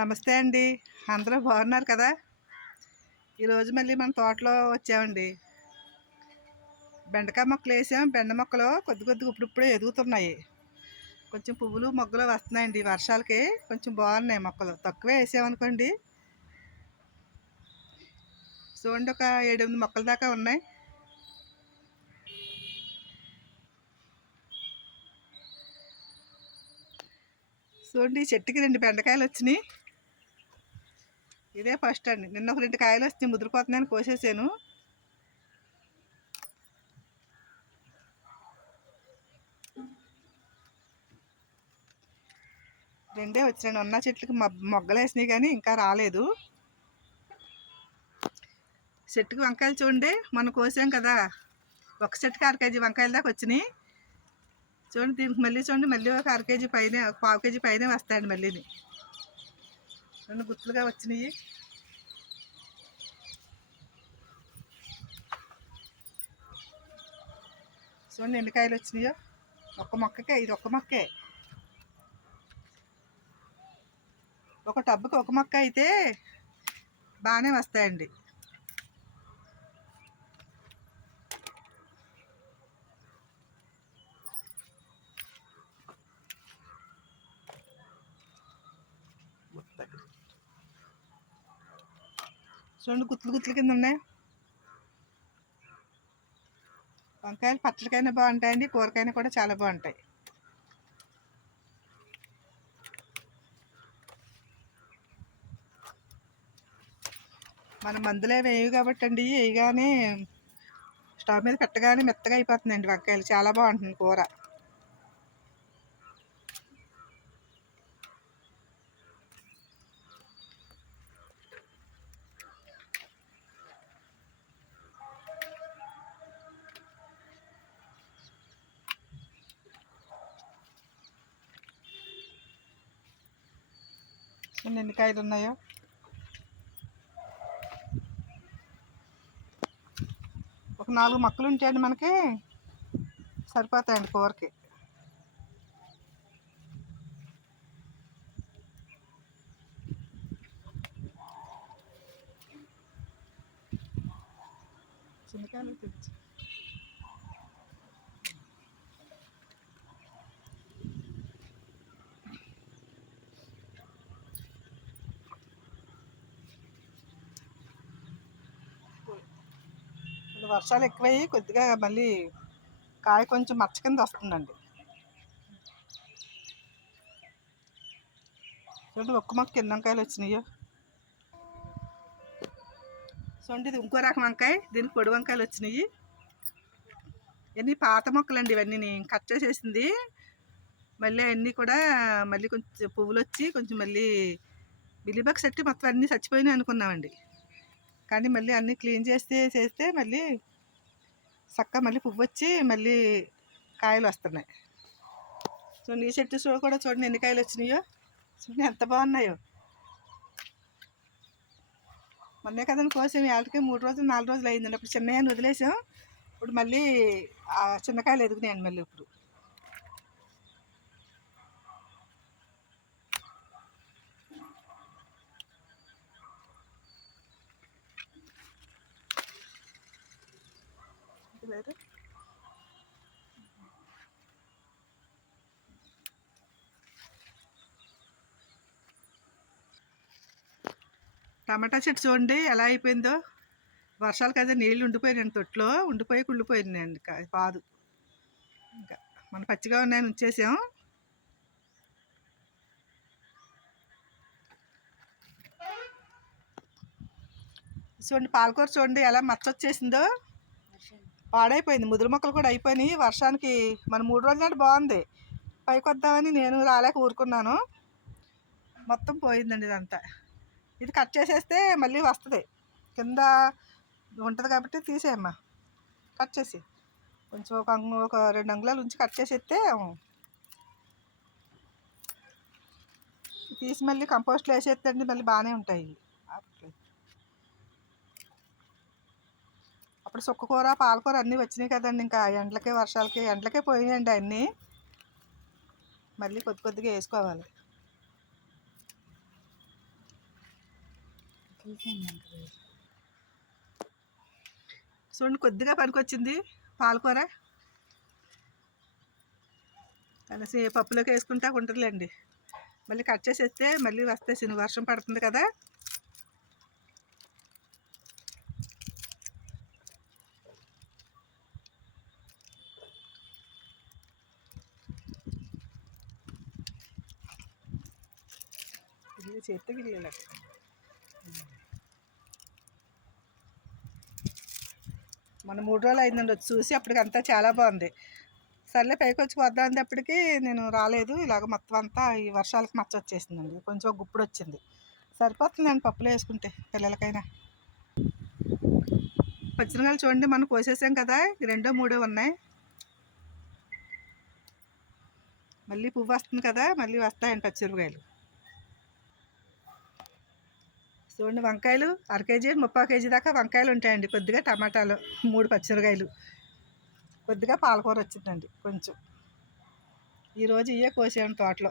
నమస్తే అండి. అందరూ బాగున్నారు కదా? ఈరోజు మళ్ళీ మన తోటలో వచ్చామండి. బెండకాయ మొక్కలు వేసాం. బెండ మొక్కలు కొద్ది కొద్దిగా ఇప్పుడిప్పుడే ఎదుగుతున్నాయి. కొంచెం పువ్వులు మొగ్గలు వస్తున్నాయండి వర్షాలకి. కొంచెం బాగున్నాయి మొక్కలు. తక్కువే వేసామనుకోండి చూడండి ఒక ఏడెనిమిది మొక్కల దాకా ఉన్నాయి. చూడండి చెట్టుకి రెండు బెండకాయలు వచ్చినాయి. ఇదే ఫస్ట్ అండి. నిన్న ఒక రెండు కాయలు వస్తే ముదిరిపోతున్నాయని కోసేసాను. రెండే వచ్చినాయి. ఉన్న చెట్లకి మొ- మొగ్గలు వేసినాయి కానీ ఇంకా రాలేదు. చెట్టుకి వంకాయలు చూడండి. మనం కోసాం కదా. ఒక చెట్టుకి అర కేజీ వంకాయల దాకా వచ్చినాయి. చూడండి దీనికి మళ్ళీ చూడండి. మళ్ళీ ఒక అర కేజీ పైన ఒక పావు కేజీ పైన వస్తాయండి మళ్ళీని. రెండు గుత్తులుగా వచ్చినాయి. చూడండి ఎన్ని కాయలు వచ్చినాయో. ఒక్క మొక్కకే ఇది ఒక్క మొక్కే. ఒక టబ్బుకి ఒక మొక్క అయితే బాగానే వస్తాయండి. చూడండి గుత్తులు గుత్తులు కింద ఉన్నాయి. వంకాయలు పచ్చడికైనా బాగుంటాయండి కూరకైనా కూడా చాలా బాగుంటాయి. మన మందులే వేయవు కాబట్టి అండి వేయగానే స్టవ్ మీద పెట్టగానే మెత్తగా అయిపోతుందండి వంకాయలు. చాలా బాగుంటుంది కూర. చూడండి ఎన్ని కాయలు ఉన్నాయో? ఒక నాలుగు మొక్కలు ఉంటాయండి మనకి. సరిపోతాయండి కూరకి. చిన్నకాయలు తెచ్చు వర్షాలు ఎక్కువయ్యి కొద్దిగా మళ్ళీ కాయ కొంచెం మచ్చ కింద వస్తుందండి. చూడండి ఒక్క మొక్క కింద వంకాయలు వచ్చినాయో. చూడండి ఇది ఇంకో రకం వంకాయ దీనికి పొడి వంకాయలు వచ్చినాయి. ఇవన్నీ పాత మొక్కలండి ఇవన్నీ నేను కట్ చేసేసింది. మళ్ళీ అవన్నీ కూడా మళ్ళీ కొంచెం పువ్వులు వచ్చి కొంచెం మళ్ళీ బిల్లిబాగ్ సెట్టి మొత్తం అన్నీ చచ్చిపోయినాయి అనుకున్నామండి. కానీ మళ్ళీ అన్నీ క్లీన్ చేస్తే చేస్తే మళ్ళీ చక్క మళ్ళీ పువ్వు వచ్చి మళ్ళీ కాయలు వస్తున్నాయి. సో నీ చెట్టు చూ కూడా చూడండి ఎన్ని కాయలు వచ్చినాయో. చూడండి ఎంత బాగున్నాయో. మొన్నే కదండి కోసాం వాళ్ళకి మూడు రోజులు నాలుగు రోజులు అయిందండి అప్పుడు చిన్నయ్యని వదిలేసాం. ఇప్పుడు మళ్ళీ చిన్నకాయలు ఎదుగునాయండి మళ్ళీ ఇప్పుడు. వేరే? టమాటా చెట్టు చూడండి ఎలా అయిపోయిందో. వర్షాలు కదా నీళ్ళు ఉండిపోయినాయండి తొట్లో ఉండిపోయి కుళ్ళిపోయిందండి ఇంకా పాదు. ఇంకా మన పచ్చిగా ఉన్నాయని ఉంచేసాం. చూడండి పాలకూర చూడండి ఎలా మచ్చ వచ్చేసిందో పాడైపోయింది. ముదురు మొక్కలు కూడా అయిపోయినాయి. వర్షానికి మన మూడు రోజుల నాటి బాగుంది. పైకి వద్దామని నేను రాలేక ఊరుకున్నాను. మొత్తం పోయిందండి ఇదంతా. ఇది కట్ చేసేస్తే మళ్ళీ వస్తుంది. కింద ఉంటుంది కాబట్టి తీసేయమ్మా. కట్ చేసి. కొంచెం ఒక అంగు ఒక రెండు అంగుళాలు ఉంచి కట్ చేసేస్తే తీసి మళ్ళీ కంపోస్ట్లో వేసేస్తే మళ్ళీ బాగానే ఉంటాయి. అప్పుడు సుక్కకూర పాలకూర అన్నీ వచ్చినాయి కదండి. ఇంకా ఎండలకి వర్షాలకి ఎండలకే పోయినాయండి అన్నీ. మళ్ళీ కొద్ది కొద్దిగా వేసుకోవాలి. చూడండి కొద్దిగా పనికొచ్చింది పాలకూర కలిసి పప్పులోకి వేసుకుంటా ఉంటుందిలేండి. మళ్ళీ కట్ చేసేస్తే మళ్ళీ వస్తే శని వర్షం పడుతుంది కదా. ఇది చేస్తే గిల్లేలా మన మూడు రోజులు అయిందండి వచ్చి చూసి అప్పటికి అంతా చాలా బాగుంది. సర్లే పైకి వచ్చి వద్దాం అప్పటికి నేను రాలేదు. ఇలాగ మొత్తం అంతా ఈ వర్షాలకు మచ్చ వచ్చేసిందండి. కొంచెం గుప్పుడు వచ్చింది. సరిపోతుందండి పప్పులో వేసుకుంటే పిల్లలకైనా. పచ్చిమిరకాయలు చూడండి మనం కోసేసాం కదా రెండో మూడో ఉన్నాయి. మళ్ళీ పువ్వు వస్తుంది కదా మళ్ళీ వస్తాయండి పచ్చిమిరపకాయలు. చూడండి వంకాయలు అర కేజీ ముప్పై కేజీ దాకా వంకాయలు ఉంటాయండి. కొద్దిగా టమాటాలు మూడు పచ్చిమిరకాయలు కొద్దిగా పాలకూర వచ్చిందండి కొంచెం. ఈరోజు ఇవే కోసాను తోటలో.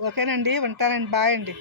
ఓకేనండి ఉంటానండి. బాయ్ అండి.